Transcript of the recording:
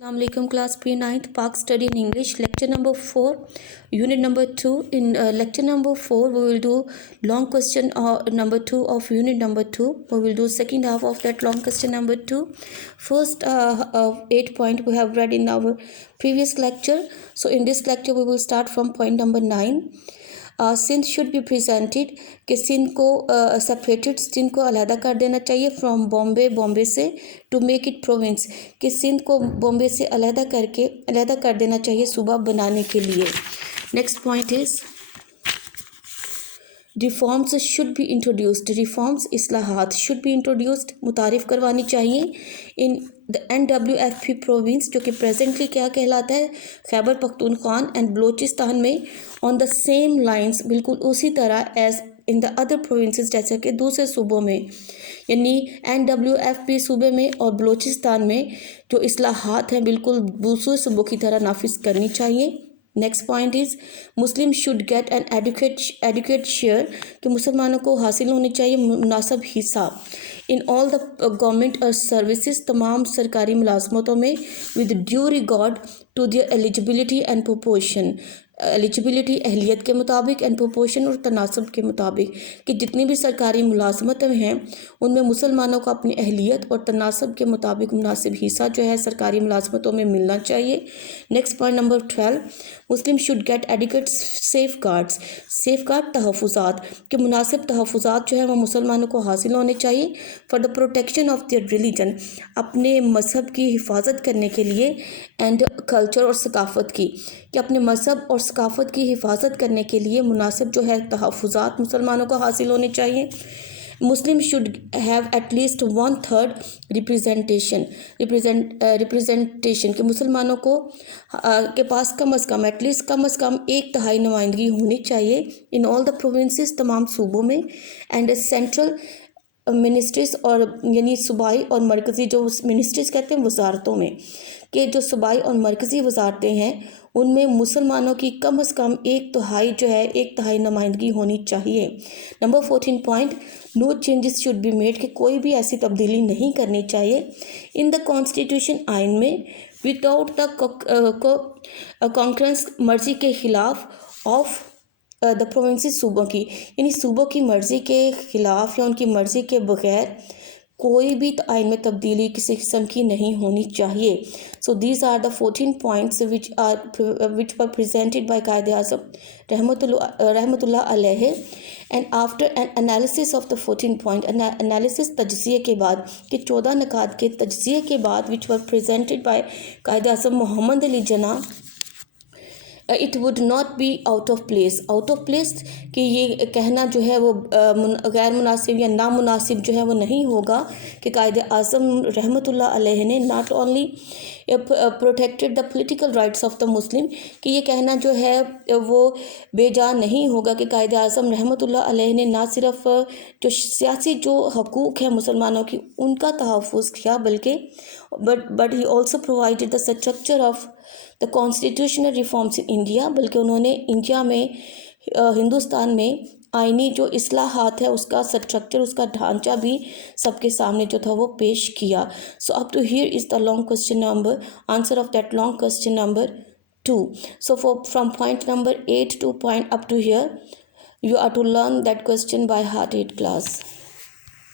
Assalamu alaikum class P9th Park Study in English lecture number 4 unit number 2 in lecture number 4 we will do long question number 2 of unit number 2. We will do second half of that long question number 2. First 8 point we have read in our previous lecture, so in this lecture we will start from point number 9. Sindh should be presented कि सिंध को separated, Sindh को अलहदा कर देना चाहिए from Bombay, Bombay से to make it province, कि सिंध को बॉम्बे से अलहदा कर देना चाहिए सूबा बनाने के लिए. Next point is reforms should be introduced, reforms इस्लाहात शुड बी इंट्रोड्यूस्ड मुतारिफ़ करवानी चाहिए इन द NWFP प्रोविंस, जो कि प्रेजेंटली क्या कहलाता है खैबर पख्तूनख्वा एंड बलोचिस्तान में, ऑन द सेम लाइंस बिल्कुल उसी तरह as in the other provinces, जैसे कि दूसरे सूबों में, यानी NWFP सूबे में और बलोचिस्तान में जो इस्लाहात हैं बिल्कुल दूसरे सूबों की तरह नाफिज करनी चाहिए. Next point is Muslim should get an adequate share, कि मुसलमानों को हासिल होनी चाहिए मुनासिब हिस्सा इन ऑल द गवर्नमेंट और सर्विसेज, तमाम सरकारी मुलाजमतों में, with due regard to their eligibility and proportion, eligibility अहलियत के मुताबिक एंड प्रोपोर्शन और तनासब के मुताबिक, कि जितनी भी सरकारी मुलाजमतें हैं उनमें मुसलमानों को अपनी अहलियत और तनासब के मुताबिक मुनासिब हिस्सा जो है सरकारी मुलाजमतों में मिलना चाहिए. Next point number 12, Muslim should get adequate safeguards, safeguard तहफ़ुज़ात, कि मुनासिब तहफ़ुज़ात जो है वो मुसलमानों को हासिल होने चाहिए for the protection of their religion, अपने मज़हब की हिफाजत करने के लिए, एंड कल्चर और सकाफ़त की, कि अपने मज़हब और सकाफ़त की हिफाजत करने के लिए मुनासिब जो है तहफ़ुज़ात मुसलमानों को हासिल होने चाहिए. मुस्लिम शुड हैव एटलीस्ट 1/3 रिप्रेजेंटेशन, कि मुसलमानों को के पास कम अज़ कम 1/3 नुमाइंदगी होनी चाहिए इन ऑल द प्रोविंसेस, तमाम सूबों में, एंड सेंट्रल मिनिस्ट्रीज़, और यानी सूबाई और मरकज़ी, जो मिनिस्ट्रीज़ कहते हैं वजारतों में, कि जो सूबाई और मरकज़ी वजारतें हैं उनमें मुसलमानों की कम अज़ कम 1/3 नुमाइंदगी होनी चाहिए. Number 14 point, no changes should be made, कि कोई भी ऐसी तब्दीली नहीं करनी चाहिए इन द कॉन्स्टिट्यूशन आइन में विदाउट द कॉन्फ्रेंस, मर्ज़ी के ख़िलाफ़ ऑफ द प्रोविंसेस, सूबों की, यानी सूबों की मर्ज़ी के ख़िलाफ़ या उनकी मर्ज़ी के बग़ैर कोई भी आइन में तब्दीली किसी किस्म की नहीं होनी चाहिए. So these are the 14 points which were presented by Quaid Azam रहमतुल्लाह अलैह, and after an analysis of the 14 point, analysis तजज़िये के बाद, कि 14 नकात के तजज़िये के बाद, which were presented by Quaid Azam Mohammad Ali Jinnah, it would not be out of place, कि ये कहना जो है वो गैर मुनासिब या नामुनासिब जो है वो नहीं होगा, कि कायद आज़म रहमतुल्लाह अलैह ने not only protected the political rights of the Muslim, कि ये कहना जो है वो बेजा नहीं होगा कि कायद आज़म रहमतुल्लाह अलैह ने ना सिर्फ जो सियासी जो हकूक़ हैं मुसलमानों की उनका तहफ़्फ़ुज़ किया, बल्कि but he also provided the structure of the constitutional reforms in India, बल्कि उन्होंने इंडिया में हिंदुस्तान में आइनी जो इस्लाहात है उसका स्ट्रक्चर, उसका ढांचा भी सबके सामने जो था वो पेश किया. So up to here is the long question number, answer of that long question number 2. So from point number 8 to point up to here, you are to learn that question by heart 8 class.